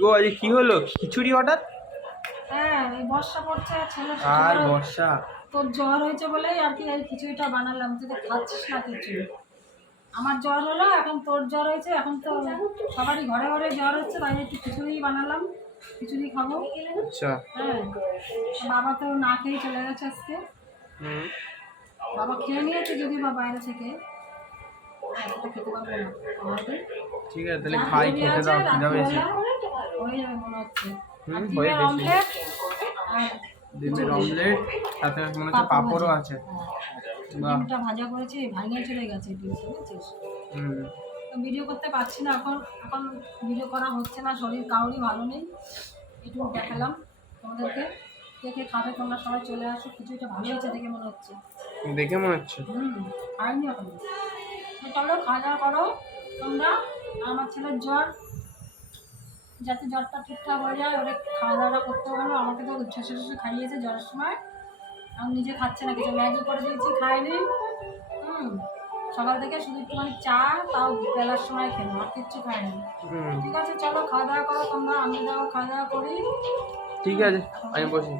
গো আজ কি হলো, খিচুড়ি হঠাৎ? হ্যাঁ, এই বর্ষা পড়ছে, ছেলে আর বর্ষা, তোর জ্বর হয়েছে বলেই আর কি এই খিচুড়িটা বানালাম। তুই তো খাচ্ছিস না খিচুড়ি। আমার জ্বর হলো, এখন তোর জ্বর হয়েছে, এখন তো সবারই ঘরে ঘরে জ্বর হচ্ছে, তাই একটু খিচুড়ি বানালাম, খিচুড়ি খাবো। আচ্ছা। হ্যাঁ, বাবা তো না খেয়ে চলে গেছে আজকে। বাবা খেয়ে নিয়েছে যদি বা বাইরে থেকে, সেটা খেতে পারবো না। ঠিক আছে তাহলে খাই, খেতে দাও, খিদা পেয়েছে। হয়ে যাবে মনে হচ্ছে। হয়ে ডিমের গেছে। অমলেট আর ডিমের অমলেট, সাথে মনে হচ্ছে পাঁপড়ও আছে। ডিমটা ভাজা করেছি, ভাঙিয়ে চলে গেছে ডিমটা, বুঝছিস? ভিডিও করতে পারছি না এখন, এখন ভিডিও করা হচ্ছে না, শরীর কাউরই ভালো নেই। একটু দেখালাম তোমাদেরকে, কে কে খাবে তোমরা সবাই চলে আসো। খিচুড়িটা ভালো হয়েছে দেখে মনে হচ্ছে। দেখে মনে হচ্ছে খাইনি এখন। চলো খাওয়া দাওয়া করো তোমরা। আমার ছেলের জ্বর, যাতে জ্বরটা ঠিকঠাক হয়ে যায়, ওরা খাওয়া দাওয়া করতে পারলো। আমাকে তো ঠেসে ঠেসে খাইয়েছে জ্বরের সময়, আমি নিজে খাচ্ছে না কিছু, ম্যাগি করে দিয়েছি খাইনি। সকাল থেকে শুধু একটুখানি চা, তাও বেলার সময় খেলো, আর কিচ্ছু খাইনি। ঠিক আছে চলো খাওয়া দাওয়া করো তোমরা, আমি যাও খাওয়া দাওয়া করি। ঠিক আছে, আমি বসি।